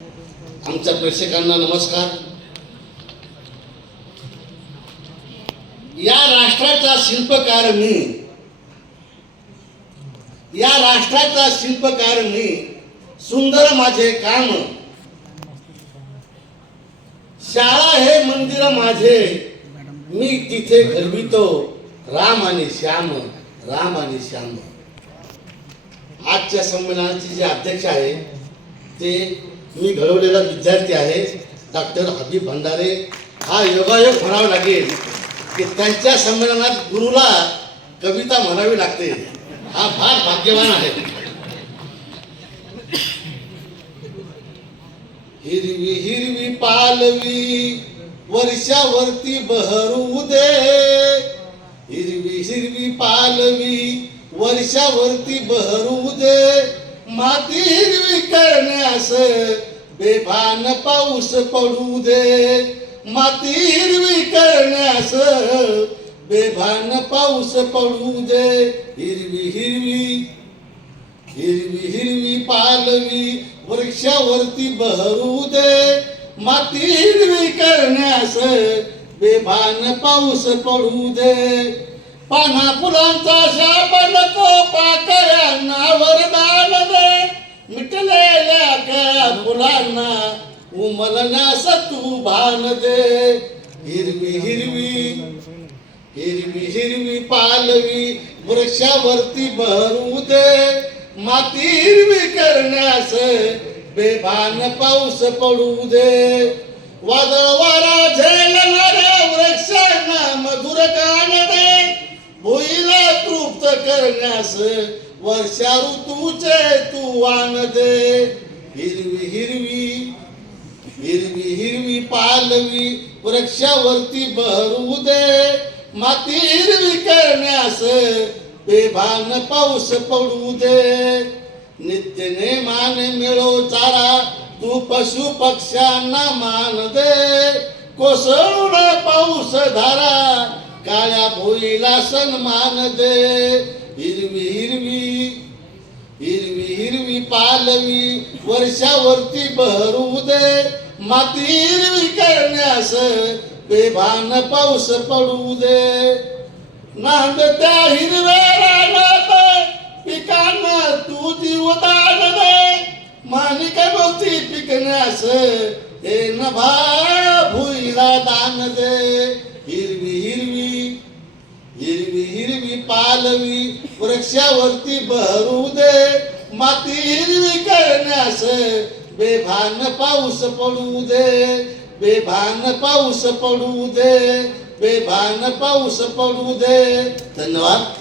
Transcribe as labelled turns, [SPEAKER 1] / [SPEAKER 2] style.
[SPEAKER 1] आमच्या प्रेक्षकांना नमस्कार. या राष्ट्राचा शिल्पकार मी. या राष्ट्राचा शिल्पकार मी. सुंदर माझे काम. शाळा हे मंदिर माझे. मी तिथे घरवितो. राम आणि श्याम राम आणि श्याम. आजच्या संमेलनाचे जे अध्यक्ष आहे ते मी घडवलेला विद्यार्थी आहे डॉक्टर हबीब भंडारे. हा योगायोग म्हणावा लागेल की त्यांच्या संमेलनात गुरुला कविता म्हणावी लागते. हा फार भाग्यवान आहे. हिरवी हिरवी पालवी वर्षावरती बहरू दे हिरवी हिरवी पालवी वर्षावरती बहरू दे माती हिरवी करण्यास बेभान पाऊस पडू दे. माती हिरवी करण्यास बेभान पाऊस पडू दे. हिरवी हिरवी हिरवी हिरवी पालवी वृक्षावरती बहरू दे. माती हिरवी करण्यास बेभान पाऊस पडू दे. पाना फुलांचा शाप नको पाकळ्यांना वरदान दे. मिटले फुलांना उमलण्यास तू भान दे. हिरवी हिरवी हिरवी हिरवी पालवी वृक्षावरती भरू दे. माती हिरवी करण्यास बेभान पाऊस पडू दे. वादळ वारा झेलणाऱ्या वृक्षांना मधुर कान दे. भुईला तृप्त करण्यास वर्षा ऋतूचे तू आण दे. हिरवी हिरवी हिरवी हिरवी पालवी वृक्षावरती बहरू दे माती हिरवी करण्यास बेभान पाऊस पडू दे नित्य नेमान मिळो चारा तू पशु पक्ष्यांना मान दे. कोसळून पाऊस धारा काळ्या भोईला सन्मान दे. हिरवी हिरवी हिरवी हिरवी पालवी वर्षावरती बहरू दे. माती हिरवी करण्यास बेभान पाऊस पडू दे. नांद त्या हिरव्या रानात पिकांना तू जीवदान दे. मानिक गोष्टी पिकण्यास हे नभा भुईला दान दे. हिरवी हिरवी हिरवी हिरवी पालवी वृक्षावरती बहरू दे. माती हिरवी करण्यास बेभान पाऊस पडू दे बेभान पाऊस पडू दे बेभान पाऊस पडू दे. धन्यवाद.